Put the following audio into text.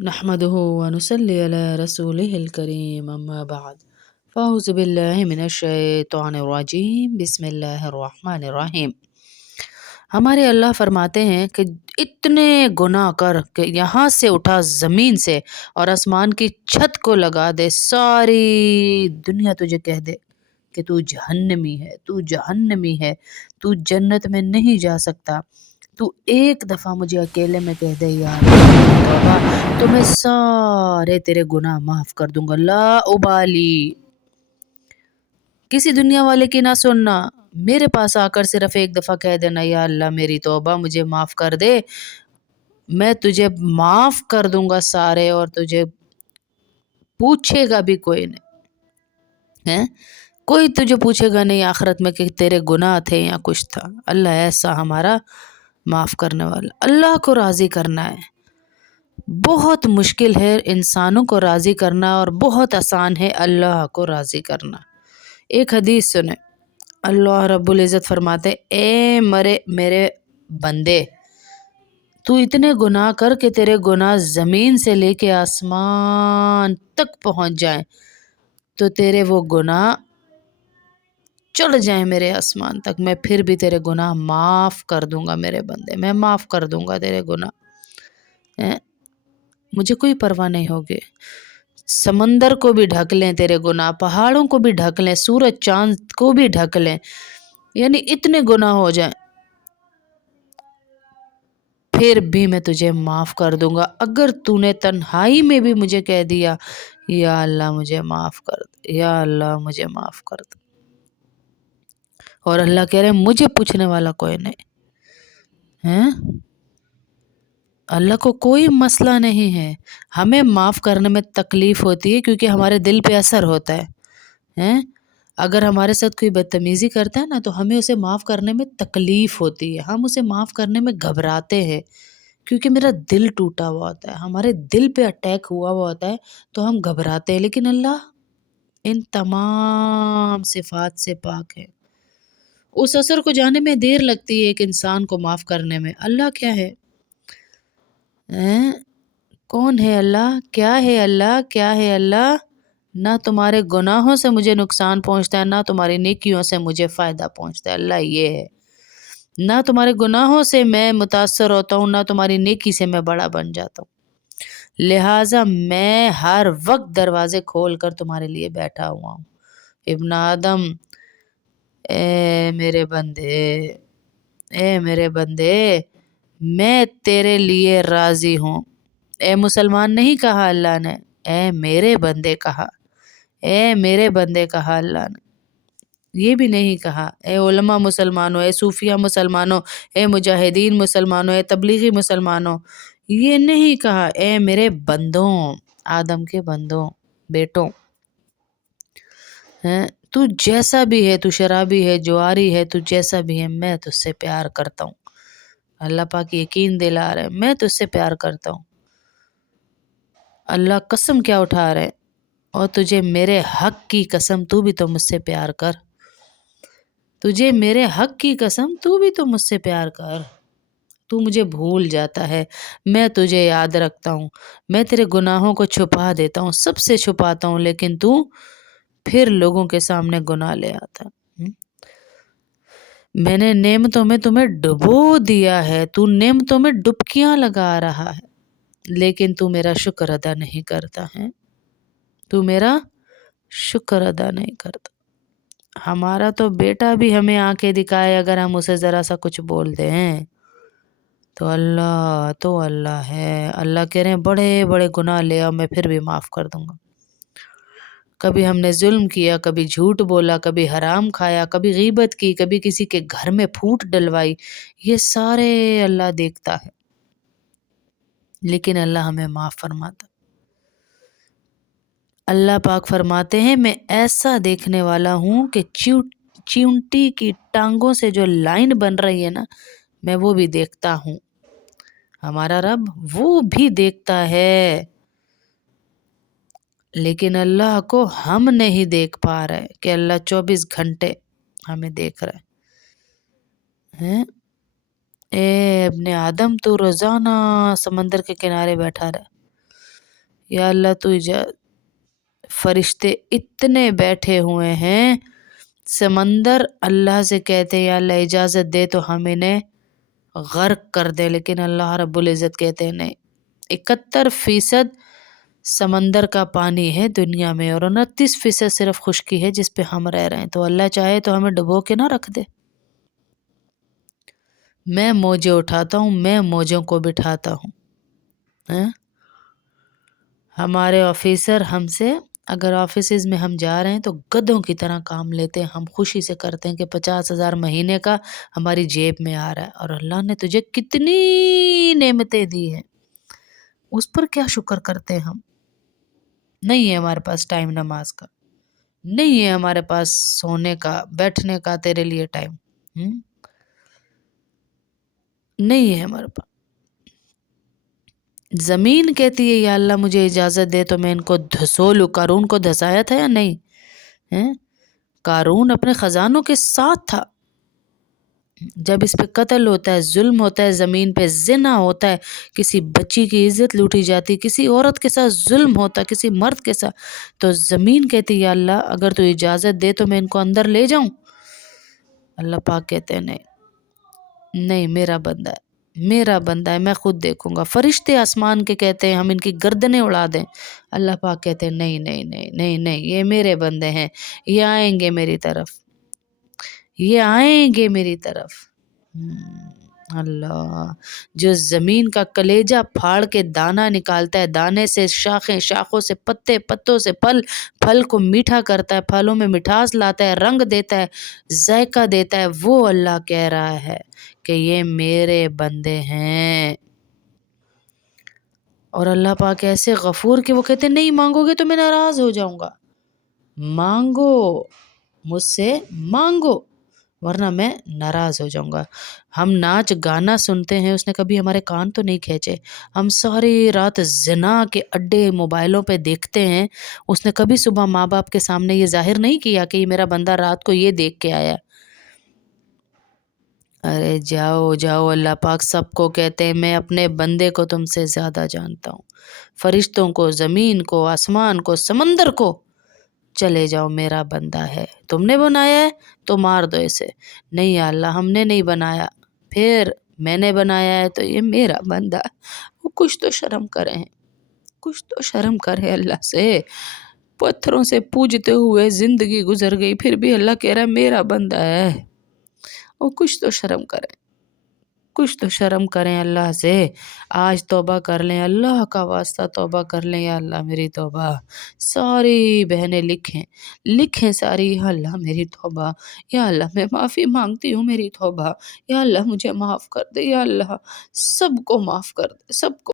نحمده ونصلي على رسوله الكريم أما بعد فأعوذ بالله من الشیطان الرجیم بسم اللہ الرحمن الرحیم۔ ہمارے اللہ فرماتے ہیں کہ اتنے گناہ کر کہ یہاں سے اٹھا زمین سے اور آسمان کی چھت کو لگا دے، ساری دنیا تجھے کہہ دے کہ تو جہنمی ہے، تو جہنمی ہے، تو جنت میں نہیں جا سکتا، تو ایک دفعہ مجھے اکیلے میں کہہ دے یا اللہ میری توبہ، تو میں سارے تیرے گناہ معاف کر دوں گا، لا ابالی۔ کسی دنیا والے کی نہ سننا، میرے پاس آ کر صرف ایک دفعہ کہہ دینا یا اللہ میری توبہ، مجھے معاف کر دے، میں تجھے معاف کر دوں گا سارے، اور تجھے پوچھے گا بھی کوئی نہیں ہے، کوئی تجھے پوچھے گا نہیں آخرت میں کہ تیرے گناہ تھے یا کچھ تھا۔ اللہ ایسا ہمارا معاف کرنے والا۔ اللہ کو راضی کرنا ہے بہت مشکل ہے، انسانوں کو راضی کرنا اور بہت آسان ہے اللہ کو راضی کرنا۔ ایک حدیث سنیں، اللہ رب العزت فرماتے اے میرے بندے، تو اتنے گناہ کر کہ تیرے گناہ زمین سے لے کے آسمان تک پہنچ جائیں، تو تیرے وہ گناہ چڑھ جائیں میرے آسمان تک، میں پھر بھی تیرے گناہ معاف کر دوں گا میرے بندے، میں معاف کر دوں گا تیرے گناہ، مجھے کوئی پرواہ نہیں ہوگی۔ سمندر کو بھی ڈھک لیں تیرے گناہ، پہاڑوں کو بھی ڈھک لیں، سورج چاند کو بھی ڈھک لیں، یعنی اتنے گناہ ہو جائیں، پھر بھی میں تجھے معاف کر دوں گا۔ اگر تو نے تنہائی میں بھی مجھے کہہ دیا یا اللہ مجھے معاف کر دے، یا اللہ مجھے معاف کر دے، اور اللہ کہہ رہے ہیں مجھے پوچھنے والا کوئی نہیں ہے، اللہ کو کوئی مسئلہ نہیں ہے۔ ہمیں معاف کرنے میں تکلیف ہوتی ہے کیونکہ ہمارے دل پہ اثر ہوتا ہے۔ اگر ہمارے ساتھ کوئی بدتمیزی کرتا ہے نا تو ہمیں اسے معاف کرنے میں تکلیف ہوتی ہے، ہم اسے معاف کرنے میں گھبراتے ہیں کیونکہ میرا دل ٹوٹا ہوا ہوتا ہے، ہمارے دل پہ اٹیک ہوا ہوا ہوتا ہے تو ہم گھبراتے ہیں، لیکن اللہ ان تمام صفات سے پاک ہے۔ اس اثر کو جانے میں دیر لگتی ہے ایک انسان کو معاف کرنے میں۔ اللہ کیا ہے؟ کون ہے اللہ؟ کیا ہے اللہ؟ کیا ہے اللہ؟ نہ تمہارے گناہوں سے مجھے نقصان پہنچتا ہے، نہ تمہاری نیکیوں سے مجھے فائدہ پہنچتا ہے۔ اللہ یہ ہے، نہ تمہارے گناہوں سے میں متاثر ہوتا ہوں، نہ تمہاری نیکی سے میں بڑا بن جاتا ہوں، لہٰذا میں ہر وقت دروازے کھول کر تمہارے لیے بیٹھا ہوا ہوں۔ ابن آدم، اے میرے بندے، اے میرے بندے، میں تیرے لیے راضی ہوں۔ اے مسلمان نہیں کہا اللہ نے، اے میرے بندے کہا، اے میرے بندے کہا اللہ نے، یہ بھی نہیں کہا اے علماء مسلمانوں، اے صوفیہ مسلمانوں، اے مجاہدین مسلمانوں، اے تبلیغی مسلمانوں، یہ نہیں کہا اے میرے بندوں، آدم کے بندوں، بیٹوں، تو جیسا بھی ہے، تو شرابی ہے، جواری ہے، تو جیسا بھی ہے، میں تجھ سے پیار کرتا ہوں۔ اللہ پاک یقین دلا رہے میں تجھ سے پیار کرتا ہوں۔ اللہ قسم کیا اٹھا رہے، اور تجھے میرے حق کی قسم تو بھی تو مجھ سے پیار کر، تجھے میرے حق کی قسم تو بھی تو مجھ سے پیار کر۔ تو مجھے بھول جاتا ہے، میں تجھے یاد رکھتا ہوں، میں تیرے گناہوں کو چھپا دیتا ہوں، سب سے چھپاتا ہوں، لیکن تو پھر لوگوں کے سامنے گناہ لے آتا۔ میں نے نعمتوں میں تمہیں ڈبو دیا ہے، تو نعمتوں میں ڈبکیاں لگا رہا ہے، لیکن تو میرا شکر ادا نہیں کرتا ہے، تو میرا شکر ادا نہیں کرتا۔ ہمارا تو بیٹا بھی ہمیں آنکھیں دکھائے اگر ہم اسے ذرا سا کچھ بولتے ہیں تو اللہ ہے، اللہ کہہ رہے ہیں بڑے بڑے گناہ لے آؤ میں پھر بھی معاف کر دوں گا۔ کبھی ہم نے ظلم کیا، کبھی جھوٹ بولا، کبھی حرام کھایا، کبھی غیبت کی، کبھی کسی کے گھر میں پھوٹ ڈلوائی، یہ سارے اللہ دیکھتا ہے، لیکن اللہ ہمیں معاف فرماتا۔ اللہ پاک فرماتے ہیں میں ایسا دیکھنے والا ہوں کہ چیونٹی کی ٹانگوں سے جو لائن بن رہی ہے نا، میں وہ بھی دیکھتا ہوں۔ ہمارا رب وہ بھی دیکھتا ہے، لیکن اللہ کو ہم نہیں دیکھ پا رہے کہ اللہ 24 گھنٹے ہمیں دیکھ رہے ہیں۔ اے ابن آدم، تو روزانہ سمندر کے کنارے بیٹھا رہے، یا اللہ فرشتے اتنے بیٹھے ہوئے ہیں سمندر، اللہ سے کہتے ہیں یا اللہ اجازت دے تو ہم انہیں غرق کر دے، لیکن اللہ رب العزت کہتے ہیں نہیں۔ 71% سمندر کا پانی ہے دنیا میں اور 29% صرف خشکی ہے جس پہ ہم رہ رہے ہیں، تو اللہ چاہے تو ہمیں ڈبو کے نہ رکھ دے۔ میں موجیں اٹھاتا ہوں، میں موجوں کو بٹھاتا ہوں۔ ہمارے آفیسر ہم سے اگر آفیسز میں ہم جا رہے ہیں تو گدھوں کی طرح کام لیتے ہیں، ہم خوشی سے کرتے ہیں کہ 50,000 مہینے کا ہماری جیب میں آ رہا ہے، اور اللہ نے تجھے کتنی نعمتیں دی ہیں، اس پر کیا شکر کرتے ہیں ہم؟ نہیں ہے ہمارے پاس ٹائم نماز کا، نہیں ہے ہمارے پاس سونے کا، بیٹھنے کا تیرے لیے ٹائم نہیں ہے ہمارے پاس۔ زمین کہتی ہے یا اللہ مجھے اجازت دے تو میں ان کو دھسو لوں۔ قارون کو دھسایا تھا یا نہیں؟ قارون اپنے خزانوں کے ساتھ تھا، جب اس پہ قتل ہوتا ہے، ظلم ہوتا ہے، زمین پہ زنا ہوتا ہے، کسی بچی کی عزت لوٹی جاتی، کسی عورت کے ساتھ ظلم ہوتا ہے، کسی مرد کے ساتھ، تو زمین کہتی یا اللہ اگر تو اجازت دے تو میں ان کو اندر لے جاؤں۔ اللہ پاک کہتے ہیں نہیں میرا بندہ ہے، میرا بندہ ہے، میں خود دیکھوں گا۔ فرشتے آسمان کے کہتے ہیں ہم ان کی گردنیں اڑا دیں، اللہ پاک کہتے ہیں نہیں نہیں نہیں نہیں نہیں، یہ میرے بندے ہیں، یہ آئیں گے میری طرف، یہ آئیں گے میری طرف۔ اللہ جو زمین کا کلیجہ پھاڑ کے دانہ نکالتا ہے، دانے سے شاخیں، شاخوں سے پتے، پتوں سے پھل، پھل کو میٹھا کرتا ہے، پھلوں میں مٹھاس لاتا ہے، رنگ دیتا ہے، ذائقہ دیتا ہے، وہ اللہ کہہ رہا ہے کہ یہ میرے بندے ہیں۔ اور اللہ پاک ایسے غفور کہ وہ کہتے ہیں نہیں مانگو گے تو میں ناراض ہو جاؤں گا، مانگو مجھ سے، مانگو ورنہ میں ناراض ہو جاؤں گا۔ ہم ناچ گانا سنتے ہیں، اس نے کبھی ہمارے کان تو نہیں کھینچے، ہم ساری رات زنا کے اڈے موبائلوں پہ دیکھتے ہیں، اس نے کبھی صبح ماں باپ کے سامنے یہ ظاہر نہیں کیا کہ یہ میرا بندہ رات کو یہ دیکھ کے آیا۔ ارے جاؤ جاؤ، اللہ پاک سب کو کہتے ہیں میں اپنے بندے کو تم سے زیادہ جانتا ہوں، فرشتوں کو، زمین کو، آسمان کو، سمندر کو، چلے جاؤ میرا بندہ ہے، تم نے بنایا ہے تو مار دو اسے، نہیں یا اللہ ہم نے نہیں بنایا، پھر میں نے بنایا ہے تو یہ میرا بندہ ہے۔ وہ کچھ تو شرم کریں، کچھ تو شرم کرے اللہ سے، پتھروں سے پوجتے ہوئے زندگی گزر گئی، پھر بھی اللہ کہہ رہا ہے میرا بندہ ہے، وہ کچھ تو شرم کریں، کچھ تو شرم کریں اللہ سے۔ آج توبہ کر لیں، اللہ کا واسطہ توبہ کر لیں، یا اللہ میری توبہ، ساری بہنیں لکھیں ساری، یا اللہ میری توبہ، یا اللہ میں معافی مانگتی ہوں، میری توبہ، یا اللہ مجھے معاف کر دے، یا اللہ سب کو معاف کر دے، سب کو۔